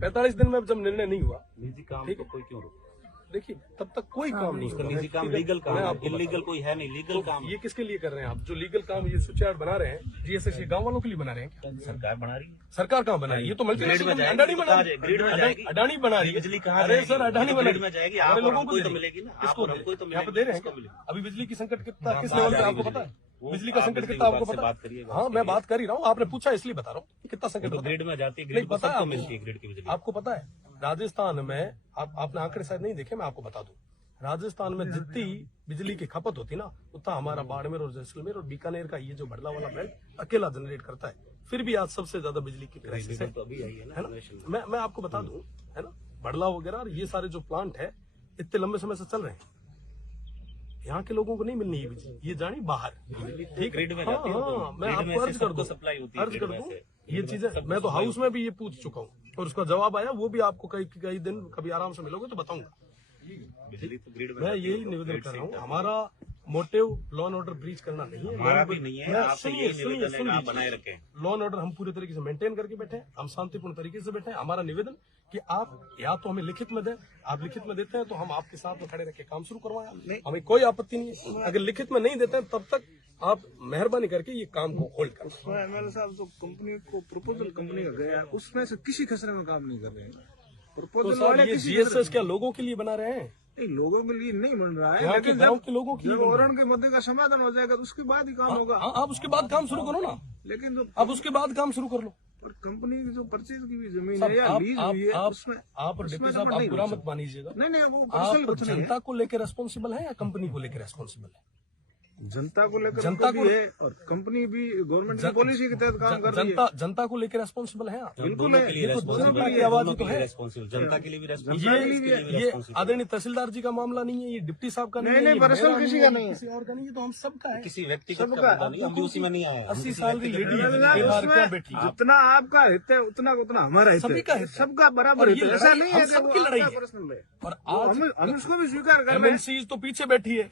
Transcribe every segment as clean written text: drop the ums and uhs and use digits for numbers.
45 दिन में जब निर्णय नहीं हुआ, निजी काम तो कोई क्यों रोके? देखिए तब तक कोई काम नहीं होगा। निजी काम लीगल काम है, इलीगल कोई है नहीं, लीगल काम। ये किसके लिए कर रहे हैं आप? जो लीगल काम ये स्विच यार्ड बना रहे हैं, जीएसएस ये गांव वालों के लिए बना रहे हैं? सरकार बना रही है। सरकार कहाँ बना रही है? ये तो ग्रिड में जाएगी, अडानी बना रही ग्रिड में जाएगी, है, अडानी बना रही है। बिजली कहाँ अरे सर अडानी बना ग्रिड में जाएगी, आप हमारे लोगों को को तो मिलेगी ना, किसको आप हमको तो यहाँ पे दे रहे हैं? अभी बिजली की संकट कितना किस लेवल पे आपको पता है? बिजली का संकट कितना आपको पता है? हाँ मैं बात कर ही रहा हूँ, आपने पूछा इसलिए बता रहा हूँ कितना संकट। ग्रिड में जाती है, ग्रिड को सबको मिलती है, ग्रिड की बिजली। आपको पता है राजस्थान में, आपने आंकड़े शायद नहीं देखे, मैं आपको बता दूं, राजस्थान में जितनी बिजली की खपत होती ना, उतना हमारा बाड़मेर और जैसलमेर और बीकानेर का ये जो बड़ला वाला बेल्ट अकेला जनरेट करता है। फिर भी आज सबसे ज्यादा बिजली की क्राइसिस है, तो अभी आई है ना? मैं आपको बता दूं, है ना, बड़ला वगैरह और ये सारे जो प्लांट है इतने लंबे समय से चल रहे हैं, यहाँ के लोगों को नहीं मिलनी है बिजली, ये जानी बाहर। ठीक है, हाँ मैं आपको अर्ज कर दूं, अर्ज कर दूं ये चीजें। मैं तो हाउस में भी ये पूछ चुका हूँ और उसका जवाब आया, वो भी आपको कई दिन कभी आराम से मिलोगे तो बताऊंगा। मैं यही निवेदन कर रहा हूँ, हमारा motive law and order breach करना नहीं है, हमारा भी नहीं है। सुनिए, बनाए रखें लॉ एंड ऑर्डर हम पूरे तरीके से मेंटेन करके बैठे हैं, हम शांतिपूर्ण तरीके से बैठे हैं। हमारा निवेदन कि आप या तो हमें लिखित में दें, आप लिखित में देते हैं तो हम आपके साथ में खड़े रह के काम शुरू करवाएं, हमें कोई आपत्ति नहीं है। अगर लिखित में नहीं देते हैं तब तक आप मेहरबानी करके ये काम को होल्ड करें। एमएलए साहब जो कंपनी को प्रपोजल कंपनी का गया उसमें से किसी खसरे में काम नहीं कर रहे हैं। तो सर ये जीएसएस क्या लोगों के लिए बना रहे हैं? नहीं, लोगों के लिए नहीं बन रहा है, यहाँ के लेकिन गांव के लोगों के लिए जब औरण के मुद्दे का समाधान हो जाएगा तो उसके बाद ही काम होगा। आप उसके बाद काम शुरू करो ना, लेकिन जो अब उसके बाद काम शुरू कर लो। और कंपनी की जो परचेज की भी जमीन है या लीज हुई है उसमें आप डिप्टी साहब आप बुरा मत मानिएगा, नहीं वो आप जनता को लेकर रेस्पॉन्सिबल है या कंपनी को लेकर रेस्पॉन्सिबल है? जनता को लेकर जनता को है और कंपनी भी गवर्नमेंट की पॉलिसी के तहत काम कर रही है। जनता को लेकर रेस्पॉन्सिबल है आप? बिल्कुल है, जनता की आवाज तो है, जनता के लिए भी रेस्पॉन्सिबल। ये आदरणीय तहसीलदार जी का मामला नहीं है, ये डिप्टी साहब का नहीं है, पर्सनल किसी का नहीं है, किसी और का नहीं है, तो हम सबका है, किसी व्यक्तिगत का नहीं, हम भी उसी में नहीं आए। 80 साल की लेडी है बैठी, जितना आपका हित है उतना हमारा हित सभी का हित, सबका बराबर हित है। ऐसा नहीं है सबकी लड़ाई है। पर्सनल है और आज हम उसको भी स्वीकार कर रहे हैं। एमएनसी तो पीछे बैठी है,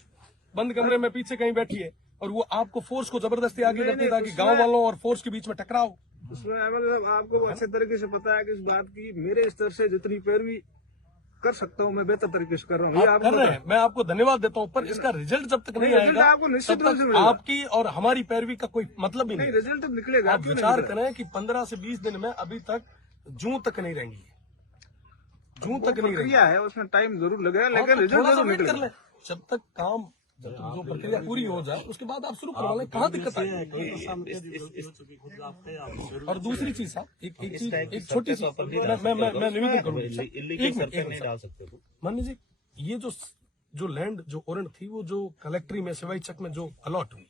बंद कमरे में पीछे कहीं बैठी है, और वो आपको फोर्स को जबरदस्ती आगे करती है ताकि गांव वालों और फोर्स के बीच में टकराव। उसमें मतलब आपको अच्छे तरीके से पता है कि इस बात की मेरे स्तर से जितनी पैरवी कर सकता हूँ मैं बेहतर तरीके से कर रहा हूँ। आप कर रहे हैं, मैं आपको धन्यवाद देता हूँ, पर इसका रिजल्ट जब तक नहीं आएगा आपको निश्चित रूप से आपकी और हमारी पैरवी का कोई मतलब ही नहीं। रिजल्ट निकलेगा। आप विचार करें कि 15 से 20 दिन में अभी तक जून तक नहीं रहेंगी, जून तक नहीं रहेगी है, उसमें टाइम जरूर लगेगा, लेकिन रिजल्ट जरूर वेट कर ले। जब तक काम जब तक जो प्रक्रिया पूरी हो जाए उसके बाद आप शुरू करवा लें, कहाँ दिक्कत है? और दूसरी चीज साहब, एक छोटी सी मैं निवेदन करूँगा, मान लीजिए ये जो लैंड जो ओरेंट थी वो जो कलेक्ट्री में सिवाई चक में जो अलॉट हुई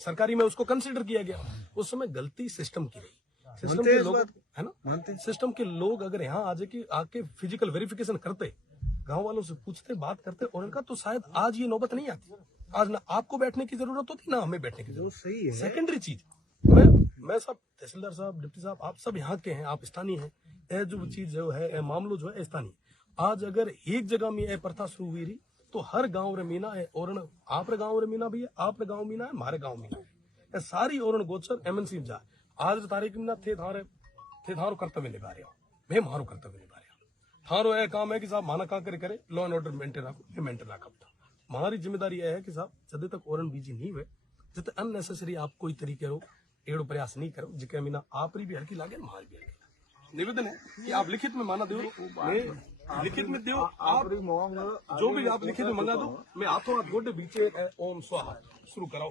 सरकारी में उसको कंसिडर किया गया, उस समय गलती सिस्टम की रही। सिस्टम के लोग है ना, सिस्टम के लोग अगर यहाँ आके फिजिकल वेरिफिकेशन करते, गांव वालों से पूछते, बात करते और इनका, तो शायद आज ये नौबत नहीं आती। आज ना आपको बैठने की जरूरत होती ना हमें बैठने की जरूरत। सही है। सेकेंडरी चीज मैं सब तहसीलदार साहब, डिप्टी साहब, आप सब यहाँ के हैं, आप स्थानीय हैं, यह जो चीज जो है मामलो जो है स्थानीय। आज अगर एक जगह में यह प्रथा शुरू हुई रही तो हर गाँव रे मीना है, और आप गाँव रे मीना भी है, आप गाँव मीना है, हमारे गाँव मीना है, सारी और गोचर एमएनसी जा आज तारीख में थे थारो कर्तव्य निभा रहे हो, मैं मारो कर्तव्य निभा रहे हो। थारो यह काम है कि साहब माना का करे लॉ एंड ऑर्डर मेंटेन रखो, मेंटेन रखा था। हमारी जिम्मेदारी यह है कि साहब जब तक ओरन बीजी नहीं हुए, जब अननेसेसरी आप कोई तरीके रो एड़ो प्रयास नहीं करो, जिके मीना आप भी हल्की लागे, हमारी भी हल्की। निवेदन है कि आप लिखित में माना दो, लिखित में दो, आप जो भी आप लिखित में मंगा दो, मैं हाथों हाथ गोडे बीचे ओम स्वाहा शुरू कराओ।